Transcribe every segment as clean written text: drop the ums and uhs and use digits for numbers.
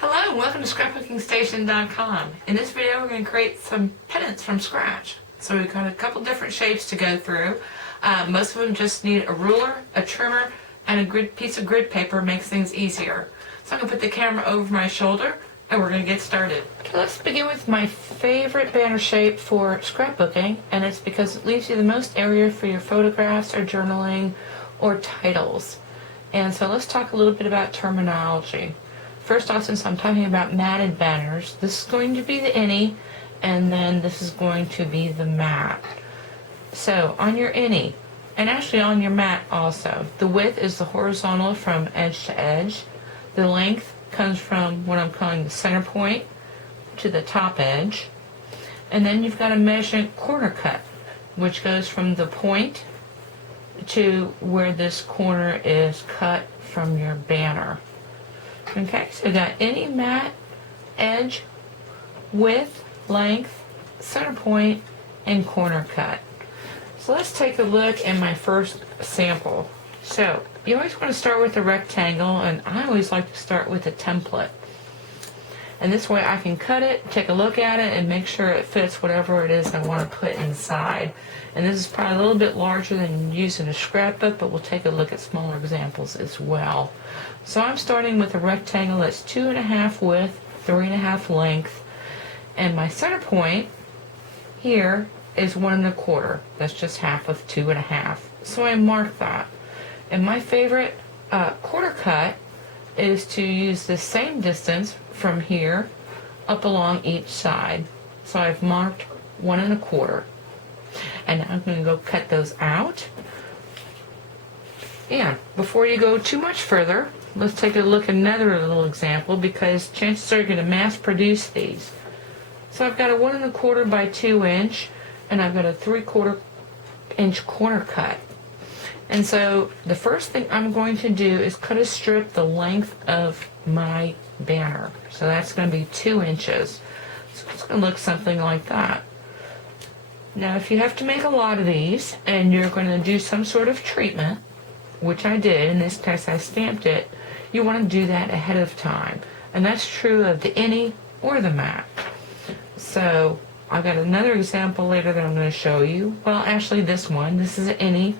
Hello and welcome to scrapbookingstation.com. In this video we're going to create some pennants from scratch. So we've got a couple different shapes to go through. Most of them just need a ruler, a trimmer, and a piece of grid paper. Makes things easier. So I'm going to put the camera over my shoulder and we're going to get started. Okay, let's begin with my favorite banner shape for scrapbooking, and it's because it leaves you the most area for your photographs or journaling or titles. And so let's talk a little bit about terminology. First off, since I'm talking about matted banners, this is going to be the any, and then this is going to be the mat. So on your any, and actually on your mat also, the width is the horizontal from edge to edge. The length comes from what I'm calling the center point to the top edge. And then you've got a measurement corner cut, which goes from the point to where this corner is cut from your banner. Okay, so we got any, mat, edge, width, length, center point, and corner cut. So let's take a look at my first sample. So you always want to start with a rectangle, and I always like to start with a template. And this way I can cut it, take a look at it, and make sure it fits whatever it is I want to put inside. And this is probably a little bit larger than using a scrapbook, but we'll take a look at smaller examples as well. So I'm starting with a rectangle that's 2.5 width, 3.5 length, and my center point here is 1.25. That's just half of 2.5. So I mark that. And my favorite quarter cut is to use the same distance from here up along each side. So I've marked 1.25. And now I'm going to go cut those out. And before you go too much further, let's take a look at another little example, because chances are you're going to mass produce these. So I've got a 1.25 by 2 inch, and I've got a 3/4 inch corner cut. And so the first thing I'm going to do is cut a strip the length of my banner. So that's going to be 2 inches. So it's going to look something like that. Now if you have to make a lot of these and you're going to do some sort of treatment, which I did, in this case I stamped it, you want to do that ahead of time. And that's true of the any or the mat. So I've got another example later that I'm going to show you. Well, actually this is an any,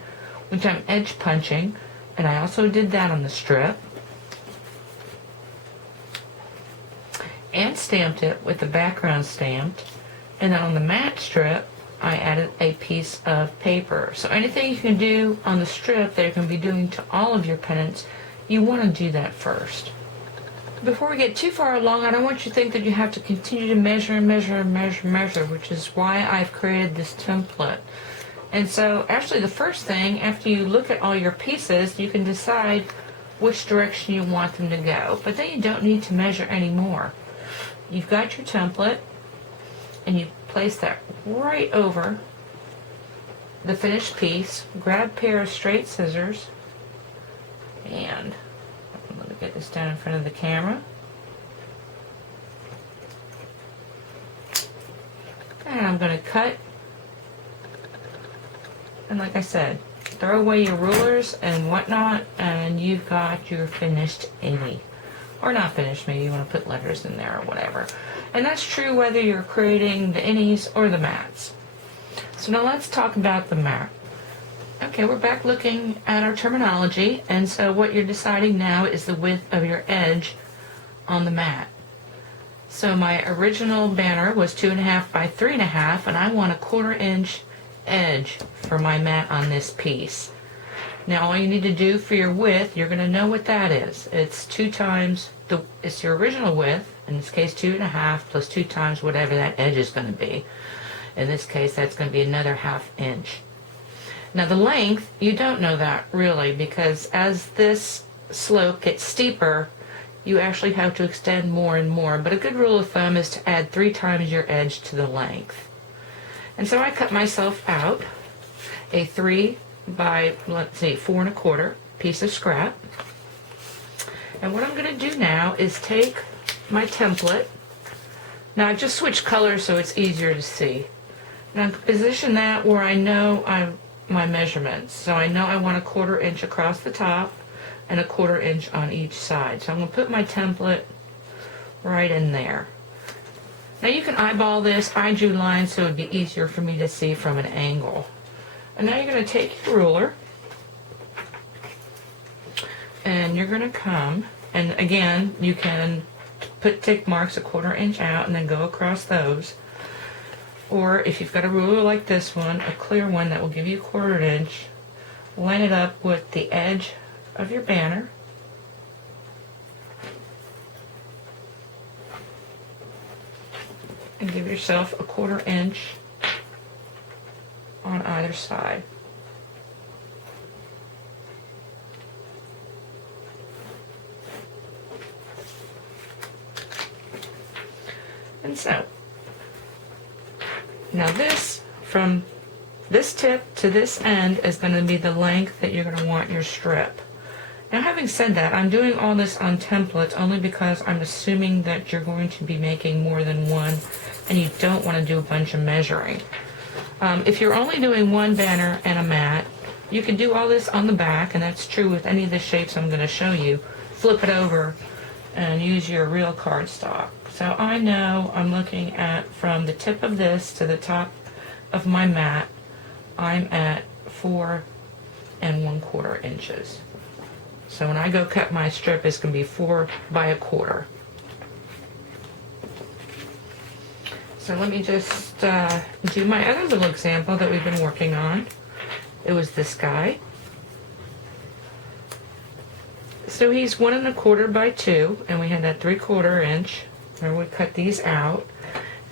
which I'm edge punching, and I also did that on the strip. And stamped it with the background stamped. And then on the mat strip, I added a piece of paper. So anything you can do on the strip that you're going to be doing to all of your pennants, you want to do that first. Before we get too far along, I don't want you to think that you have to continue to measure and measure and measure and measure, which is why I've created this template. And so actually the first thing, after you look at all your pieces, you can decide which direction you want them to go. But then you don't need to measure anymore. You've got your template, and you place that right over the finished piece. Grab a pair of straight scissors, and I'm going to get this down in front of the camera. And I'm going to cut. And like I said, throw away your rulers and whatnot, and you've got your finished any. Or not finished, maybe you want to put letters in there or whatever. And that's true whether you're creating the innies or the mats. So now let's talk about the mat. Okay, we're back looking at our terminology, and so what you're deciding now is the width of your edge on the mat. So my original banner was 2.5 by 3.5, and I want a 1/4 inch edge for my mat on this piece. Now all you need to do for your width, you're going to know what that is. It's 2 times it's your original width, in this case 2.5, plus 2 times whatever that edge is going to be. In this case that's going to be another 1/2 inch. Now the length, you don't know that really, because as this slope gets steeper, you actually have to extend more and more. But a good rule of thumb is to add 3 times your edge to the length. And so I cut myself out a 3 by, let's see, 4.25 piece of scrap. And what I'm going to do now is take my template. Now I've just switched colors so it's easier to see. And I'm going to position that where I know my measurements. So I know I want a 1/4 inch across the top and a 1/4 inch on each side. So I'm going to put my template right in there. Now you can eyeball this. I drew lines so it would be easier for me to see from an angle. And now you're going to take your ruler and you're going to come, and again you can put tick marks 1/4 inch out and then go across those. Or if you've got a ruler like this one, a clear one that will give you 1/4 inch, line it up with the edge of your banner. And give yourself 1/4 inch on either side. And so, now this, from this tip to this end, is going to be the length that you're going to want your strip. Now, having said that, I'm doing all this on templates only because I'm assuming that you're going to be making more than one and you don't want to do a bunch of measuring. If you're only doing one banner and a mat, you can do all this on the back, and that's true with any of the shapes I'm going to show you. Flip it over and use your real cardstock. So I know I'm looking at, from the tip of this to the top of my mat, I'm at 4 1/4 inches. So when I go cut my strip, it's going to be 4 by 1/4. So let me just do my other little example that we've been working on. It was this guy. So he's 1 1/4 by 2, and we had that 3/4 inch where we cut these out.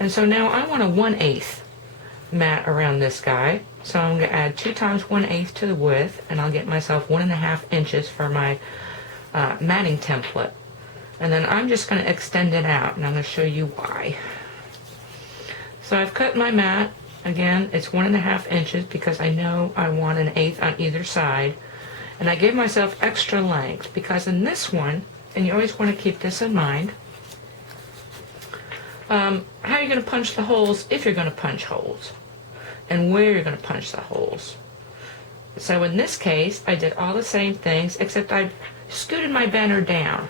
And so now I want a 1/8 mat around this guy. So I'm going to add 2 times 1/8 to the width, and I'll get myself 1 1/2 inches for my matting template. And then I'm just going to extend it out, and I'm going to show you why. So I've cut my mat. Again, it's 1 1/2 inches because I know I want an 1/8 on either side. And I gave myself extra length because in this one, and you always want to keep this in mind, how are you going to punch the holes if you're going to punch holes, and where you're going to punch the holes. So in this case, I did all the same things, except I scooted my banner down.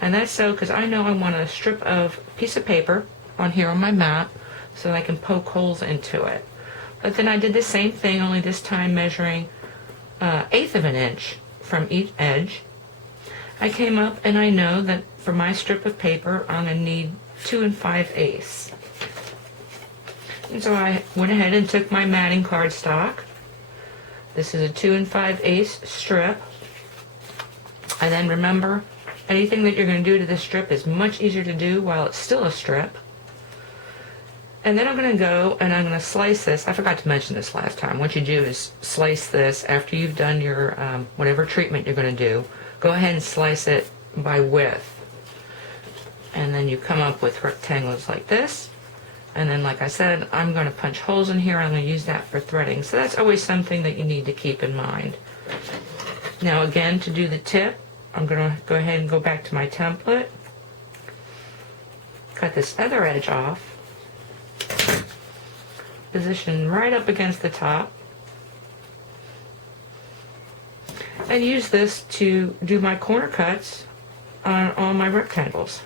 And that's so because I know I want a strip of piece of paper on here on my mat so that I can poke holes into it. But then I did the same thing, only this time measuring 1/8 of an inch from each edge. I came up and I know that for my strip of paper, I'm going to need 2 5/8. And so I went ahead and took my matting cardstock. This is a 2 5/8 strip. And then remember, anything that you're going to do to this strip is much easier to do while it's still a strip. And then I'm going to go and I'm going to slice this. I forgot to mention this last time. What you do is slice this after you've done your whatever treatment you're going to do. Go ahead and slice it by width. And then you come up with rectangles like this. And then, like I said, I'm going to punch holes in here. I'm going to use that for threading. So that's always something that you need to keep in mind. Now again, to do the tip, I'm going to go ahead and go back to my template. Cut this other edge off. Position right up against the top. And use this to do my corner cuts on all my rectangles.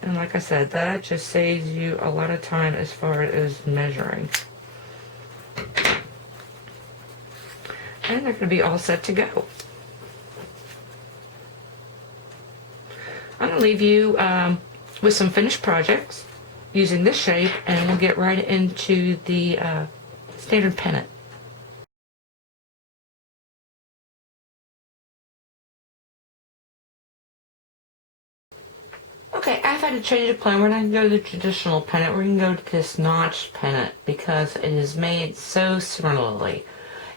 And like I said, that just saves you a lot of time as far as measuring. And they're going to be all set to go. I'm going to leave you with some finished projects using this shape, and we'll get right into the standard pennant. Okay, I've had to change the plan. We're not going to go to the traditional pennant. We're going to go to this notched pennant because it is made so similarly.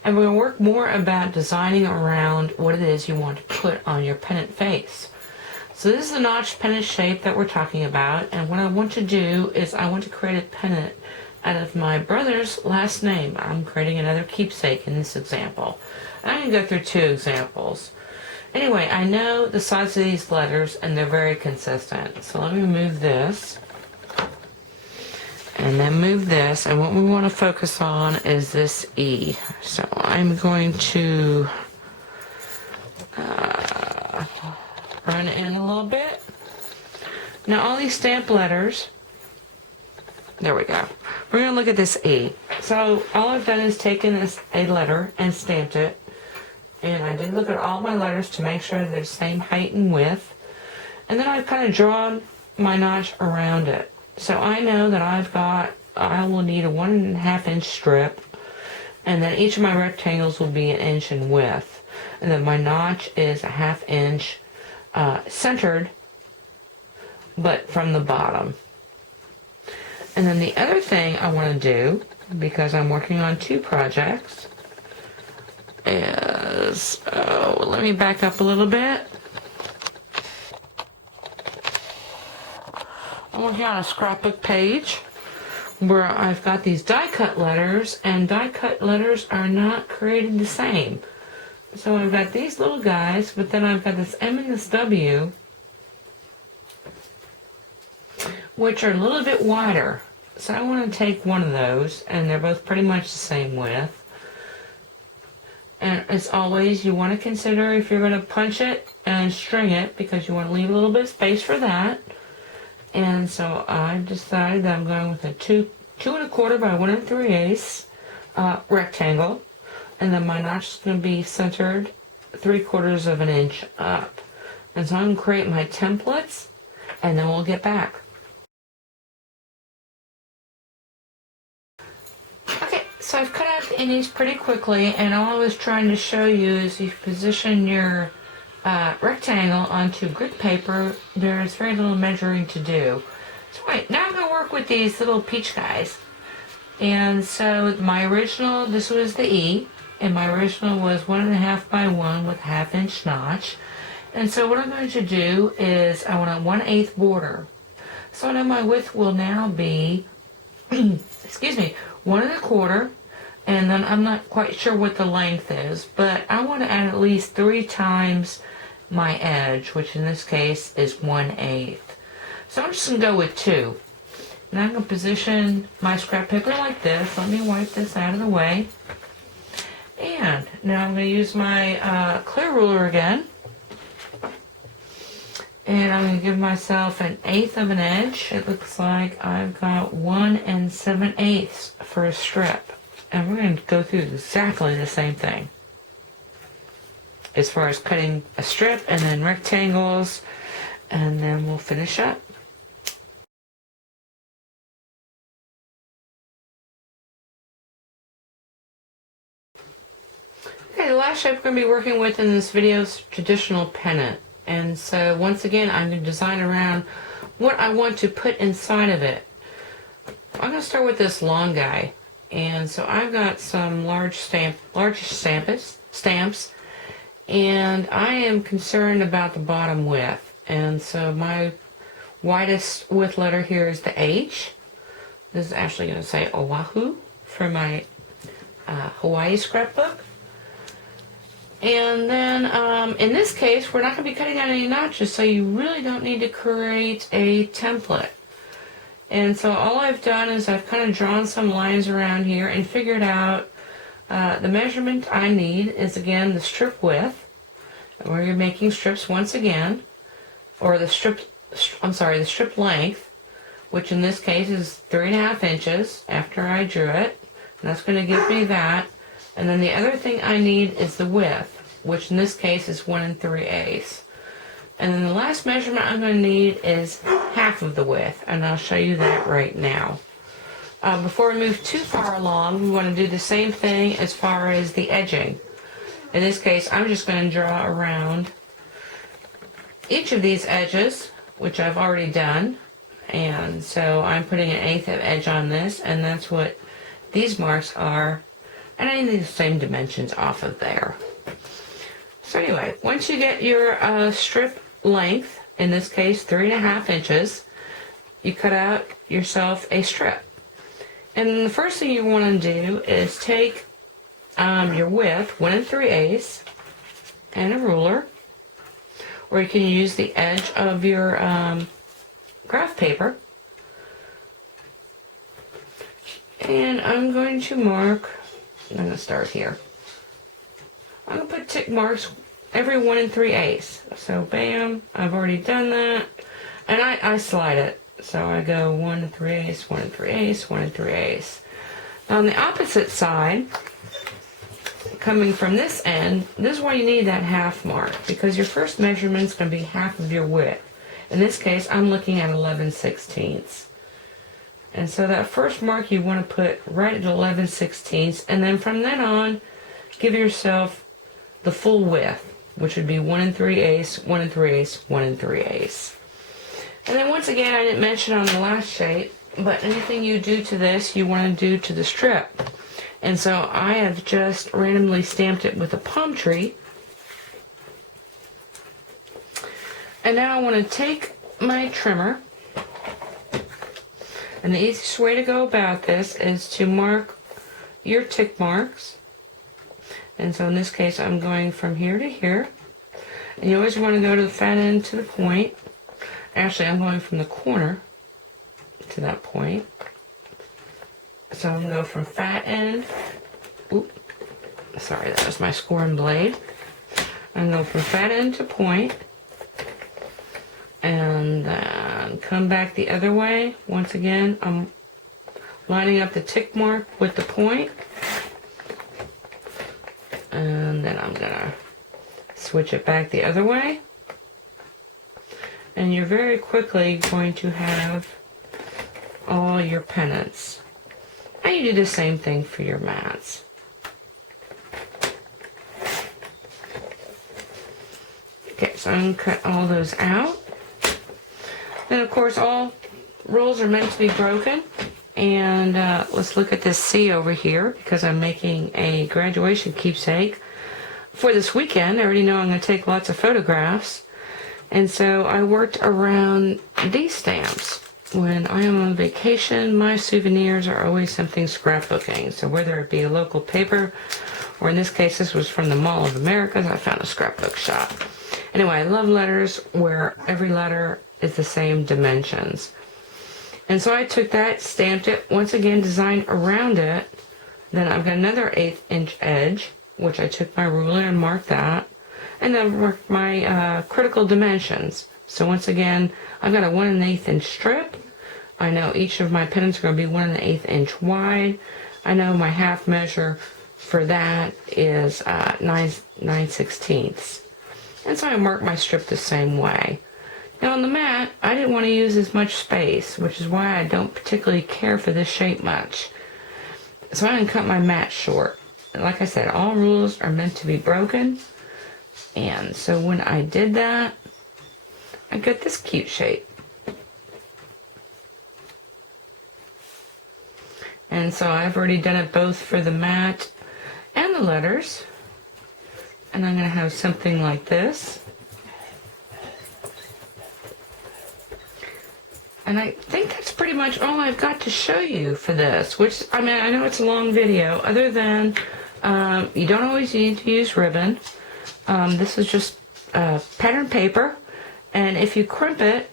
And we're going to work more about designing around what it is you want to put on your pennant face. So this is the notched pennant shape that we're talking about, and what I want to do is I want to create a pennant out of my brother's last name. I'm creating another keepsake in this example. And I'm going to go through 2 examples. Anyway, I know the size of these letters and they're very consistent. So let me move this and then move this, and what we want to focus on is this E. So I'm going to run it in a little bit Now all these stamp letters, there we go. We're going to look at this E. So all I've done is taken a letter and stamped it. And I did look at all my letters to make sure they're the same height and width. And then I've kind of drawn my notch around it. So I know that I will need a 1.5 inch strip. And then each of my rectangles will be 1 inch in width. And then my notch is 1/2 inch centered, but from the bottom. And then the other thing I want to do, because I'm working on 2 projects, is, let me back up a little bit. I'm working on a scrapbook page where I've got these die-cut letters, and die-cut letters are not created the same. So I've got these little guys, but then I've got this M and this W, which are a little bit wider. So I want to take one of those, and they're both pretty much the same width. And as always, you want to consider if you're going to punch it and string it, because you want to leave a little bit of space for that. And so I've decided that I'm going with a 2 2¼ by 1 3/8 rectangle. And then my notch is going to be centered 3/4 of an inch up. And so I'm going to create my templates, and then we'll get back. Okay, so I've cut out the innies pretty quickly, and all I was trying to show you is you position your rectangle onto grid paper. There's very little measuring to do. So wait, now I'm going to work with these little peach guys. And so my original, this was the E, and my original was 1.5 by 1 with 1/2 inch notch. And so what I'm going to do is I want a 1/8 border. So now my width will now be, excuse me, 1 1/4, and then I'm not quite sure what the length is, but I want to add at least 3 times my edge, which in this case is 1/8. So I'm just going to go with 2. And I'm going to position my scrap paper like this. Let me wipe this out of the way. And now I'm going to use my clear ruler again. And I'm going to give myself 1/8 of an edge. It looks like I've got 1 7/8 for a strip. And we're going to go through exactly the same thing as far as cutting a strip and then rectangles, and then we'll finish up. Okay, the last shape we're going to be working with in this video is traditional pennant. And so once again, I'm going to design around what I want to put inside of it. I'm going to start with this long guy. And so I've got some large stamps, and I am concerned about the bottom width. And so my widest width letter here is the H. This is actually going to say Oahu for my Hawaii scrapbook. And then in this case, we're not going to be cutting out any notches, so you really don't need to create a template. And so all I've done is I've kind of drawn some lines around here and figured out the measurement I need is, again, the strip width. We're making strips once again, or the strip length, which in this case is 3.5 inches after I drew it. And that's going to give me that. And then the other thing I need is the width, which in this case is 1 3/8. And then the last measurement I'm going to need is half of the width, and I'll show you that right now. Before we move too far along, we want to do the same thing as far as the edging. In this case, I'm just going to draw around each of these edges, which I've already done. And so I'm putting 1/8 of edge on this, and that's what these marks are. And I need the same dimensions off of there. So anyway, once you get your strip length, in this case 3.5 inches, you cut out yourself a strip. And the first thing you want to do is take your width, 1 3/8, and a ruler, or you can use the edge of your graph paper. And I'm going to mark, I'm going to start here. I'm going to put tick marks every 1 3/8. So bam, I've already done that. And I slide it. So I go 1 3/8, 1 3/8, 1 3/8. Now on the opposite side, coming from this end, this is why you need that half mark, because your first measurement is going to be half of your width. In this case, I'm looking at 11/16. And so that first mark you want to put right at 11/16, and then from then on, give yourself the full width, which would be 1 3/8, 1 3/8, 1 3/8. And then once again, I didn't mention on the last shape, but anything you do to this, you want to do to the strip. And so I have just randomly stamped it with a palm tree. And now I want to take my trimmer, and the easiest way to go about this is to mark your tick marks. And so in this case, I'm going from here to here. And you always want to go to the fat end to the point. Actually, I'm going from the corner to that point. So I'm going to go from fat end. Oop, sorry, that was my scoring blade. I'm going to go from fat end to point. And then come back the other way. Once again, I'm lining up the tick mark with the point. And then I'm going to switch it back the other way. And you're very quickly going to have all your pennants. And you do the same thing for your mats. Okay, so I'm going to cut all those out. Then of course all rules are meant to be broken. And let's look at this C over here, because I'm making a graduation keepsake for this weekend. I already know I'm going to take lots of photographs. And so I worked around these stamps. When I am on vacation, my souvenirs are always something scrapbooking. So whether it be a local paper, or in this case, this was from the Mall of Americas, I found a scrapbook shop. Anyway, I love letters where every letter is the same dimensions. And so I took that, stamped it, once again designed around it. Then I've got another 1/8 inch edge, which I took my ruler and marked that. And then marked my critical dimensions. So once again, I've got a 1 1/8 inch strip. I know each of my pennants are going to be 1 1/8 inch wide. I know my half measure for that is 9/16. And so I marked my strip the same way. Now on the mat, I didn't want to use as much space, which is why I don't particularly care for this shape much. So I didn't cut my mat short. Like I said, all rules are meant to be broken. And so when I did that, I got this cute shape. And so I've already done it both for the mat and the letters. And I'm going to have something like this. And I think that's pretty much all I've got to show you for this, which, I mean, I know it's a long video, other than you don't always need to use ribbon. This is just pattern paper, and if you crimp it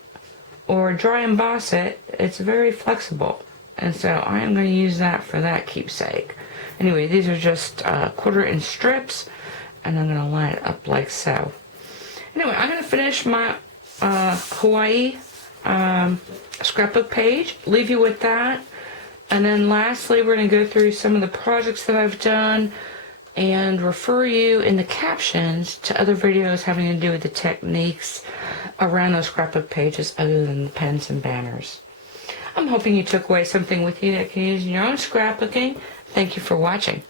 or dry emboss it, it's very flexible. And so I am going to use that for that keepsake. Anyway, these are just 1/4 inch strips, and I'm going to line it up like so. Anyway, I'm going to finish my Hawaii scrapbook page, leave you with that. And then lastly, we're going to go through some of the projects that I've done and refer you in the captions to other videos having to do with the techniques around those scrapbook pages other than the pens and banners. I'm hoping you took away something with you that you can use in your own scrapbooking. Thank you for watching.